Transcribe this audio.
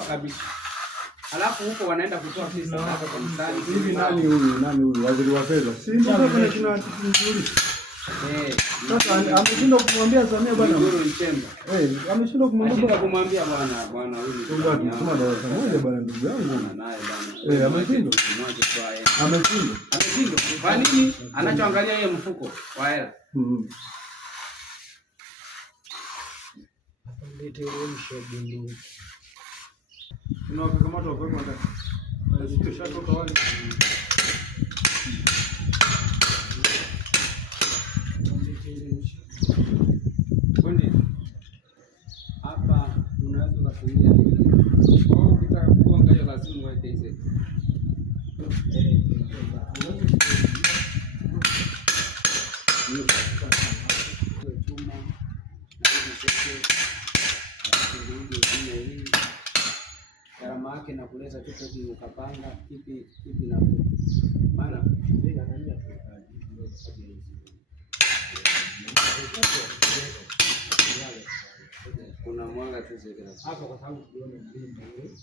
kabisa. Alafu huko wanaenda kutoa pesa hapa kwa mstari. Hivi nani huyu waziri wa fedha? Si ndio kuna kina nzuri. Sasa ameshindwa kumwambia Samia bwana. Ameshindwa kumwambia bwana huyu. Tunasema darasa moja bwana ndugu yangu. Naye bwana. Ameshindwa. Ameshindwa. Kwa nini? Anachoangalia yeye mfuko wa hela. Ndio mshogundu. Tunawakamata kwa kwenda. Sio shatoka wale. Hapa unaweza kutumia hivi. Kwa hiyo ukitaka kugonga hiyo lazima uweke hizi. Gharama yake na kuleta chochote ukapanga kipi na maana kuna mwanga tu hapo kwa sababu tuone mlima ile.